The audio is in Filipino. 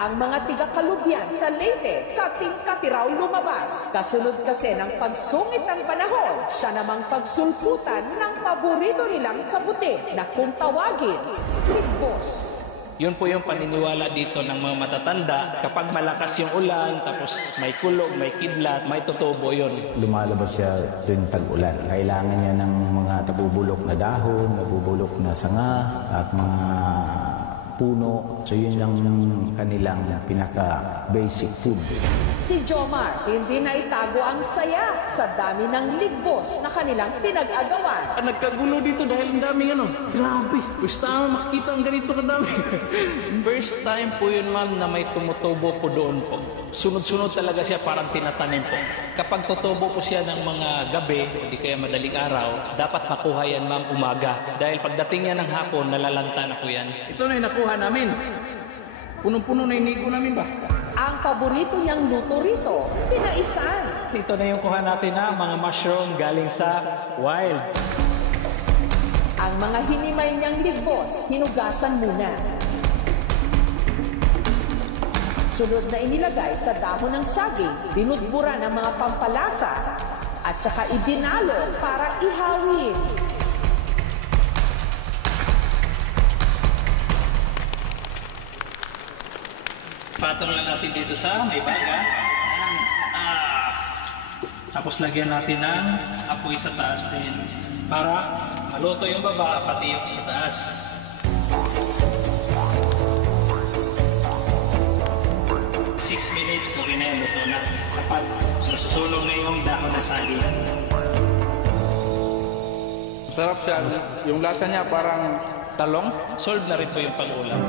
Ang mga tiga-Kalubyan sa Leyte, kating-kati raw lumabas. Kasunod kasi ng pagsungit ng panahon, siya namang pagsulputan ng paborito nilang kabuti na kung tawagin, ligbos. Yun po yung paniniwala dito ng mga matatanda. Kapag malakas yung ulan, tapos may kulog, may kidlat, may tutubo yun. Lumalabas siya tuwing tag-ulan. Kailangan niya ng mga nabubulok na dahon, nabubulok na sanga, at mga puno. So yun ang kanilang pinaka-basic food. Si Jomar, hindi na itago ang saya sa dami ng ligbos na kanilang pinag-agawan. Nagkagulo dito dahil ang daming ano. Grabe, gusto naman makikita ang ganito kadami. First time po yun, ma'am, na may tumutubo po doon po. Sunod-sunod talaga siya, parang tinatanim po. Kapag tutubo po siya ng mga gabi, hindi kaya madaling araw, dapat makuha yan, ma'am, umaga. Dahil pagdating niya ng hapon, nalalanta na po yan. Ito na yung nakuha namin. Punong-puno na inigo namin ba? Ang paborito niyang luto rito, pinaisan. Ito na yung kuha natin na mga mushroom galing sa wild. Ang mga hinimay niyang ligbos, hinugasan muna. Sunod na inilagay sa dahon ng saging, binudbura ng mga pampalasa, at saka ibinalo para ihawin. Patong lang natin dito sa may baga. Tapos lagyan natin ng apoy sa taas din para maluto yung baba pati yung sa taas. Minutes, okay na yung luto na. Kapag nasusunog na yung dahon na saging. Sarap siya. Yung lasa niya parang talong. Solve na rin po yung pag-ulam.